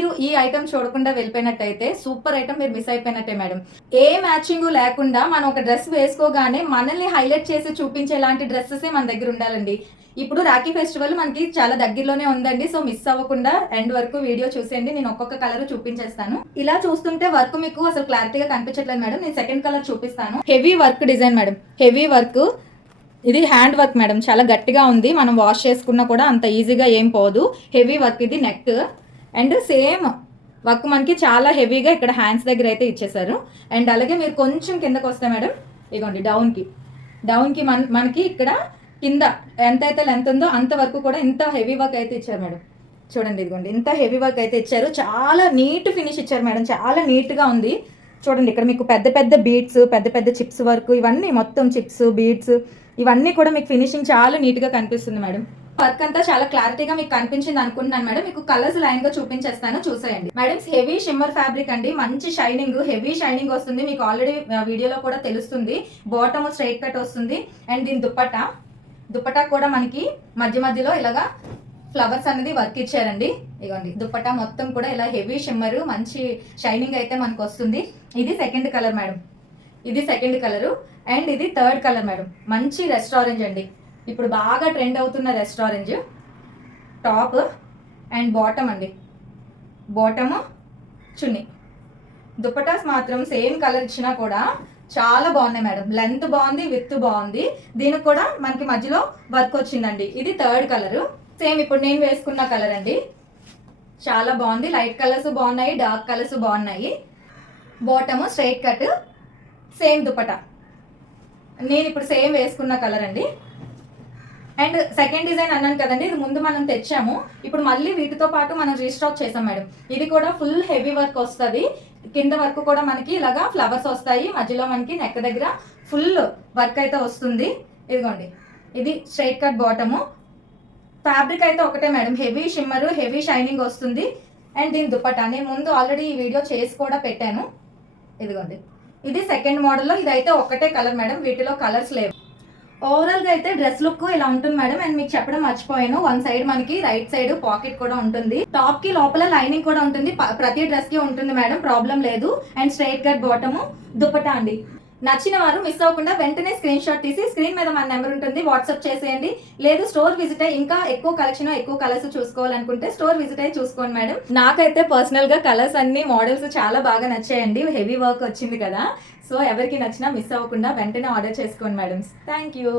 మీరు ఈ ఐటమ్ చూడకుండా వెళ్ళిపోయినట్టయితే సూపర్ ఐటమ్ మీరు మిస్ అయిపోయినట్టే మేడం. ఏ మ్యాచింగ్ లేకుండా మనం ఒక డ్రెస్ వేసుకోగానే మనల్ని హైలైట్ చేసి చూపించేలాంటి డ్రెస్సెస్ మన దగ్గర ఉండాలండి. ఇప్పుడు రాఖీ ఫెస్టివల్ మనకి చాలా దగ్గరలోనే ఉందండి. సో మిస్ అవ్వకుండా ఎండ్ వరకు వీడియో చూసేయండి. నేను ఒక్కొక్క కలర్ చూపించేస్తాను. ఇలా చూస్తుంటే వర్క్ మీకు అసలు క్లారిటీగా కనిపించట్లేదు మేడం. నేను సెకండ్ కలర్ చూపిస్తాను. Heavy work design madam, heavy work. ఇది హ్యాండ్ వర్క్ మేడం, చాలా గట్టిగా ఉంది. మనం వాష్ చేసుకున్నా కూడా అంత ఈజీగా ఏం పోదు. Heavy work. ఇది నెక్ అండ్ సేమ్ వర్క్ మనకి చాలా హెవీగా ఇక్కడ హ్యాండ్స్ దగ్గర అయితే ఇచ్చేసారు. అండ్ అలాగే మీరు కొంచెం కిందకు వస్తే మేడం, ఇదిగోండి డౌన్కి మనకి ఇక్కడ కింద ఎంతైతే లెంత్ ఉందో అంత వరకు కూడా ఇంత హెవీ వర్క్ అయితే ఇచ్చారు మేడం. చూడండి, ఇదిగోండి ఇంత హెవీ వర్క్ అయితే ఇచ్చారు. చాలా నీట్ ఫినిష్ ఇచ్చారు మేడం, చాలా నీట్గా ఉంది. చూడండి, ఇక్కడ మీకు పెద్ద పెద్ద బీడ్స్, పెద్ద పెద్ద చిప్స్ వర్క్, ఇవన్నీ మొత్తం చిప్స్ బీడ్స్ ఇవన్నీ కూడా మీకు ఫినిషింగ్ చాలా నీట్గా కనిపిస్తుంది మేడం. వర్క్ అంతా చాలా క్లారిటీగా మీకు కనిపించింది అనుకుంటున్నాను మేడం. మీకు కలర్స్ లైన్ గా చూపించేస్తాను, చూసేయండి మేడం. హెవీ షిమ్మర్ ఫ్యాబ్రిక్ అండి, మంచి షైనింగ్, హెవీ షైనింగ్ వస్తుంది. మీకు ఆల్రెడీ వీడియోలో కూడా తెలుస్తుంది. బాటమ్ స్ట్రైట్ కట్ వస్తుంది. అండ్ దీని దుప్పటా కూడా మనకి మధ్యలో ఇలాగా ఫ్లవర్స్ అనేది వర్క్ ఇచ్చారండి. ఇదిగోండి దుప్పటా మొత్తం కూడా ఇలా హెవీ షిమ్మర్, మంచి షైనింగ్ అయితే మనకు వస్తుంది. ఇది సెకండ్ కలర్ మేడం, ఇది సెకండ్ కలరు. అండ్ ఇది థర్డ్ కలర్ మేడం, మంచి రెస్ట్ ఆరెంజ్ అండి. ఇప్పుడు బాగా ట్రెండ్ అవుతున్న rest orange. Top and bottom అండి, బాటమ్ చున్నీ. దుప్పటాస్ మాత్రం సేమ్ కలర్ ఇచ్చినా కూడా చాలా బాగున్నాయి మేడం. లెంత్ బాగుంది, విత్ బాగుంది. దీనికి కూడా మనకి మధ్యలో వర్క్ వచ్చిందండి. ఇది థర్డ్ కలరు. సేమ్ ఇప్పుడు నేను వేసుకున్న కలర్ అండి, చాలా బాగుంది. లైట్ కలర్స్ బాగున్నాయి, డార్క్ కలర్స్ బాగున్నాయి. Bottom straight cut, same dupatta. నేను ఇప్పుడు సేమ్ వేసుకున్న కలర్ అండి. అండ్ సెకండ్ డిజైన్ అన్నాను కదండి, ఇది ముందు మనం తెచ్చాము. ఇప్పుడు మళ్ళీ వీటితో పాటు మనం రీస్టాక్ చేసాం మేడం. ఇది కూడా ఫుల్ హెవీ వర్క్ వస్తుంది. కింద వర్క్ కూడా మనకి ఇలాగా ఫ్లవర్స్ వస్తాయి. మధ్యలో మనకి నెక్ దగ్గర ఫుల్ వర్క్ అయితే వస్తుంది. ఇదిగోండి, ఇది స్ట్రైట్ కట్ బాటము. ఫ్యాబ్రిక్ అయితే ఒకటే madam, heavy shimmer, heavy shining వస్తుంది. అండ్ దీని దుప్పటా నేను ముందు ఆల్రెడీ ఈ వీడియో చేసి కూడా పెట్టాను. ఇదిగోండి, ఇది సెకండ్ మోడల్లో. ఇదైతే ఒకటే కలర్ మేడం, వీటిలో కలర్స్ లేవు. ఓవరాల్ గా అయితే డ్రెస్ లుక్ ఇలా ఉంటుంది మేడం. అండ్ మీకు చెప్పడం మర్చిపోయాను, వన్ సైడ్ మనకి రైట్ సైడ్ పాకెట్ కూడా ఉంటుంది. టాప్ కి లోపల లైనింగ్ కూడా ఉంటుంది. ప్రతి డ్రెస్ కి ఉంటుంది మేడం, ప్రాబ్లం లేదు. And straight cut bottom, dupatta అండి. నచ్చిన వారు మిస్ అవ్వకుండా వెంటనే స్క్రీన్ షాట్ తీసి స్క్రీన్ మీద మన నెంబర్ ఉంటుంది, వాట్సాప్ చేసేయండి. లేదు స్టోర్ విజిట్ అయ్యి ఇంకా ఎక్కువ కలెక్షన్, ఎక్కువ కలర్స్ చూసుకోవాలనుకుంటే స్టోర్ విజిట్ అయ్యి చూసుకోండి మేడం. నాకైతే పర్సనల్ గా కలర్స్ అన్ని మోడల్స్ చాలా బాగా నచ్చాయండి. హెవీ వర్క్ వచ్చింది కదా, సో ఎవరికి నచ్చినా మిస్ అవ్వకుండా వెంటనే ఆర్డర్ చేసుకోండి మేడం. Thank you.